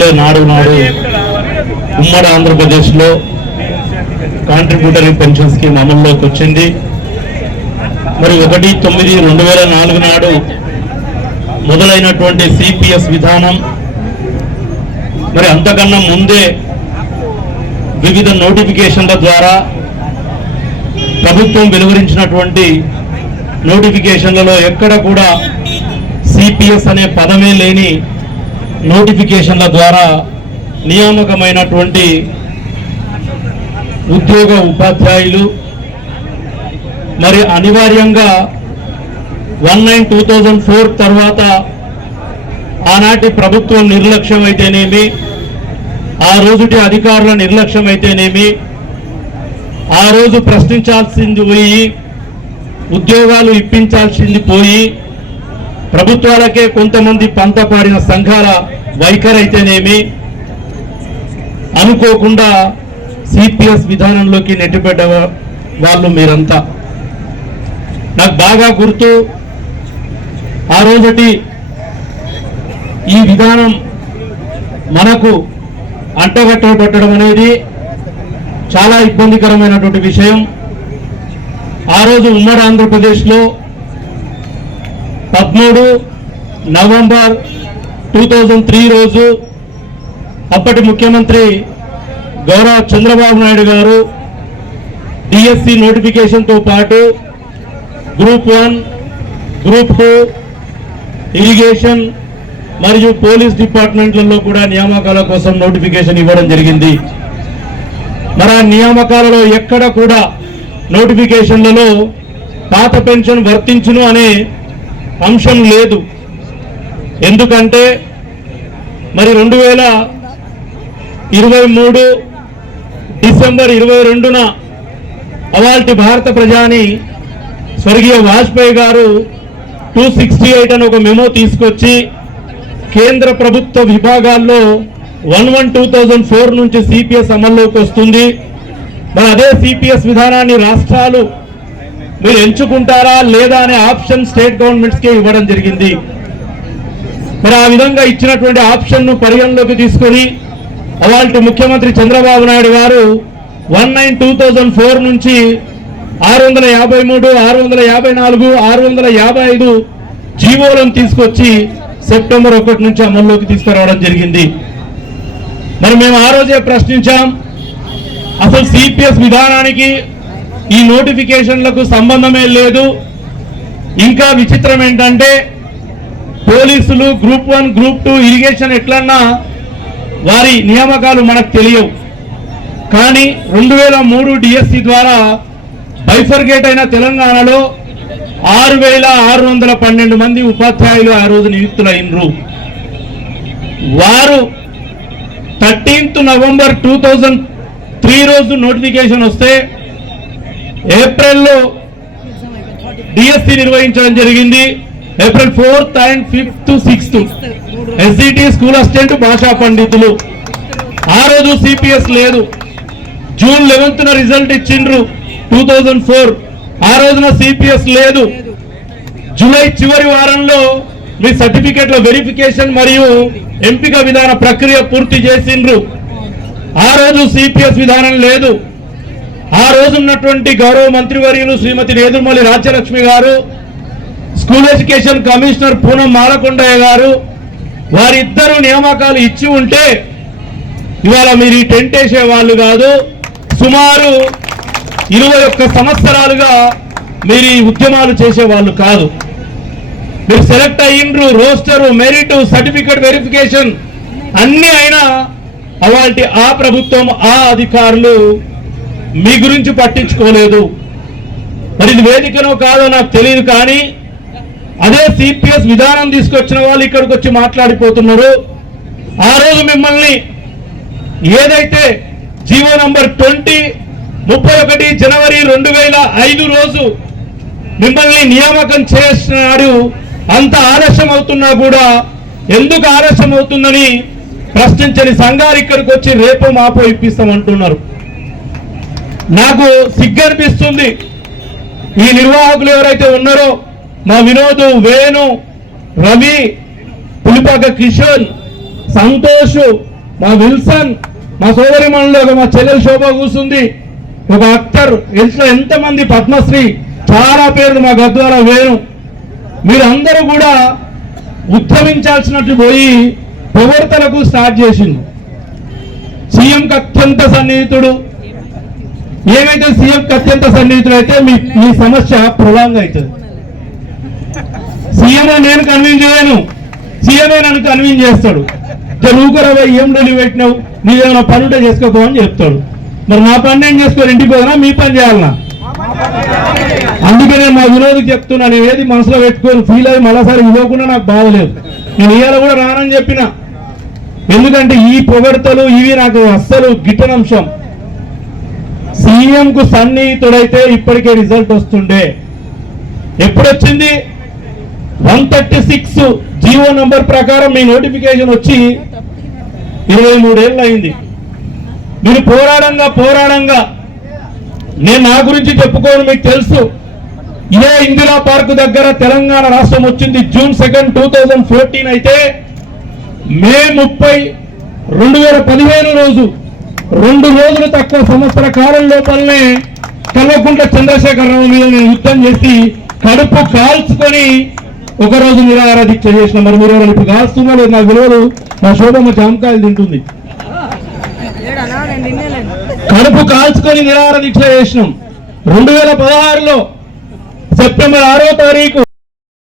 రూపాయలే నాడు ఉమ్మడి ఆంధ్రప్రదేశ్లో కాంట్రిబ్యూటరీ పెన్షన్ స్కీమ్ అమల్లోకి వచ్చింది. మరి 1/9/2004 నాడు మొదలైనటువంటి సిపిఎస్ విధానం మరి అంతకన్నా ముందే వివిధ నోటిఫికేషన్ల ద్వారా ప్రభుత్వం వెలువరించినటువంటి నోటిఫికేషన్లలో ఎక్కడ కూడా సిపిఎస్ అనే పదమే లేని నోటిఫికేషన్ల ద్వారా నియామకమైనటువంటి ఉద్యోగ ఉపాధ్యాయులు మరి అనివార్యంగా 19/2004 తర్వాత ఆనాటి ప్రభుత్వం నిర్లక్ష్యం అయితేనేమి, ఆ రోజుటి అధికారుల నిర్లక్ష్యం అయితేనేమి, ఆ రోజు ప్రశ్నించాల్సింది పోయి ఉద్యోగాలు ఇప్పించాల్సింది పోయి ప్రభుత్వాలకే కొంతమంది పంతపాడిన సంఘాల వైఖరి అయితేనేమి అనుకోకుండా సిపిఎస్ విధానంలోకి నెట్టిపెట్ట వాళ్ళు మీరంతా. నాకు బాగా గుర్తు, ఆ రోజుటి ఈ విధానం మనకు అంటగట్టబట్టడం అనేది చాలా ఇబ్బందికరమైనటువంటి విషయం. ఆ రోజు ఉమ్మడి ఆంధ్రప్రదేశ్లో 13 నవంబర్ 2003 రోజు అప్పటి ముఖ్యమంత్రి గౌరవ చంద్రబాబు నాయుడు గారు డిఎస్సి నోటిఫికేషన్తో పాటు గ్రూప్ 1, గ్రూప్ 2, ఇరిగేషన్ మరియు పోలీస్ డిపార్ట్మెంట్లలో కూడా నియామకాల కోసం నోటిఫికేషన్ ఇవ్వడం జరిగింది. మరి ఆ నియామకాలలో ఎక్కడ కూడా నోటిఫికేషన్లలో పాత పెన్షన్ వర్తించును అనే అంశం లేదు. ఎందుకంటే మరి 2023 డిసెంబర్ 22న అవాల్టి భారత ప్రజాని స్వర్గీయ వాజ్పేయి గారు 268 అని ఒక మెమో తీసుకొచ్చి కేంద్ర ప్రభుత్వ విభాగాల్లో 1/1/2004 నుంచి సిపిఎస్ అమల్లోకి వస్తుంది. మరి అదే సిపిఎస్ విధానాన్ని రాష్ట్రాలు మీరు ఎంచుకుంటారా లేదా అనే ఆప్షన్ స్టేట్ గవర్నమెంట్స్కే ఇవ్వడం జరిగింది. మరి ఆ విధంగా ఇచ్చినటువంటి ఆప్షన్ను పరిగణలోకి తీసుకొని అవాల్టి ముఖ్యమంత్రి చంద్రబాబు నాయుడు గారు 1/9/2004 నుంచి 653, 654, 655 జీవోలను తీసుకొచ్చి సెప్టెంబర్ 1 నుంచి అమల్లోకి తీసుకురావడం జరిగింది. మరి మేము ఆ రోజే ప్రశ్నించాం, అసలు సిపిఎస్ విధానానికి ఈ నోటిఫికేషన్లకు సంబంధమే లేదు. ఇంకా విచిత్రం ఏంటంటే పోలీసులు గ్రూప్ 1, గ్రూప్ 2, ఇరిగేషన్ ఎట్లన్నా వారి నియామకాలు మనకు తెలియవు. కానీ 2003 డిఎస్సి ద్వారా బైఫర్గేట్ అయిన తెలంగాణలో 6,612 మంది ఉపాధ్యాయులు ఆ రోజు నియుక్తులైనరు. వారు 13th నవంబర్ 2003 రోజు నోటిఫికేషన్ వస్తే ఏప్రిల్లో డిఎస్సి నిర్వహించడం జరిగింది. April 4th and 5th, 6th SGT school assistant, భాషా పండితులు. ఆ రోజు సిపిఎస్ లేదు. జూన్ 11th రిజల్ట్ ఇచ్చిండ్రు 2004. ఆ రోజున సిపిఎస్ లేదు. జూలై చివరి వారంలో మీ సర్టిఫికెట్ల వెరిఫికేషన్ మరియు ఎంపిక విధాన ప్రక్రియ పూర్తి చేసిండ్రు. ఆ రోజు సిపిఎస్ విధానం లేదు. ఆ రోజు ఉన్నటువంటి గౌరవ మంత్రివర్యులు శ్రీమతి నేదురుమల్లి రాజ్యలక్ష్మి గారు, school education commissioner Poonam Malakondaiah గారు, వారిద్దరూ నియామకాలు ఇచ్చి ఉంటే ఇవాళ మీరు ఈ టెంట్ వేసే వాళ్ళు కాదు. సుమారు 21 సంవత్సరాలుగా మీరు ఈ ఉద్యమాలు చేసేవాళ్ళు కాదు. మీరు సెలెక్ట్ అయ్యిండ్రు, రోస్టర్, మెరిట్, సర్టిఫికెట్ వెరిఫికేషన్ అన్ని అయినా అవాల్టి ఆ ప్రభుత్వం, ఆ అధికారులు మీ గురించి పట్టించుకోలేదు. మరి ఇది వేదికనో కాదో నాకు తెలియదు, కానీ అదే సిపిఎస్ విధానం తీసుకొచ్చిన వాళ్ళు ఇక్కడికి వచ్చి మాట్లాడిపోతున్నారు. ఆ రోజు మిమ్మల్ని ఏదైతే జీవో నంబర్ 31 జనవరి 2005 రోజు మిమ్మల్ని నియామకం చేస్తున్నాడు, అంత ఆలస్యం అవుతున్నా కూడా ఎందుకు ఆలస్యం అవుతుందని ప్రశ్నించని సంఘాలు ఇక్కడికి వచ్చి రేపు మాపో ఇప్పిస్తామంటున్నారు. నాకు సిగ్గనిపిస్తుంది. ఈ నిర్వాహకులు ఎవరైతే ఉన్నారో మా వినోద్, వేణు, రవి, పులిపాక కిషోర్, సంతోష్, మా విల్సన్, మా సోదరి మనలో మా చెల్లెలు శోభ కూర్చుంది, ఒక అక్టర్, ఇంట్లో ఎంతమంది పద్మశ్రీ, చాలా పేర్లు మా గద్వాల వేరు. మీరు అందరూ కూడా ఉద్యమించాల్సినట్టు పోయి పొగడ్తలకు స్టార్ట్ చేసింది. సీఎంకి అత్యంత సన్నిహితుడు, ఏమైతే సీఎంకి అత్యంత సన్నిహితుడు అయితే మీ సమస్య ప్రొలాంగ్ అవుతుంది. సీఎం నేను కన్విన్స్ చేయను, సీఎంఏ నన్ను కన్విన్స్ చేస్తాడు. నువ్వుకరవై ఏం డొలి పెట్టినావు, నీదేమైనా పని ఉంటే చేసుకోపో అని చెప్తాడు. మరి నా పని నేను చేసుకొని ఇంటికి పోదనా, మీ పని చేయాలనా? అందుకే నేను మా వినోద్కి చెప్తున్నా, నేను ఏది మనసులో పెట్టుకొని ఫీల్ అయ్యి మళ్ళీసారి ఇవ్వకుండా నాకు బాధలేదు. నేను ఇవాళ కూడా రానని చెప్పిన, ఎందుకంటే ఈ పొగడ్తలు ఇవి నాకు అస్సలు గిట్టనంశం. సీఎంకు సన్నిహితుడైతే ఇప్పటికే రిజల్ట్ వస్తుండే. ఎప్పుడొచ్చింది? 136 జీవో నంబర్ ప్రకారం మీ నోటిఫికేషన్ వచ్చి 23 ఏళ్ళు అయింది. మీరు పోరాడంగా నేను నా గురించి చెప్పుకోను, మీకు తెలుసు. ఇదే ఇందిరా పార్క్ దగ్గర తెలంగాణ రాష్ట్రం వచ్చింది జూన్ 2, 2014 అయితే మే 30, 2015 రోజు 2 రోజులు తక్కువ సంవత్సర కాలం లోపలనే కల్వకుంట్ల చంద్రశేఖరరావు మీద నేను యుద్ధం చేసి కడుపు కాల్చుకొని ఒకరోజు నిరాహార దీక్ష చేసిన. మరి మీరు ఇప్పుడు కాల్స్తున్నా లేదు నాకు తెలియదు. మా శోభమ్మ జామకాయలు తింటుంది. కడుపు కాల్చుకొని నిరాహార దీక్ష చేసినాం. 2016లో సెప్టెంబర్ 6వ తారీఖు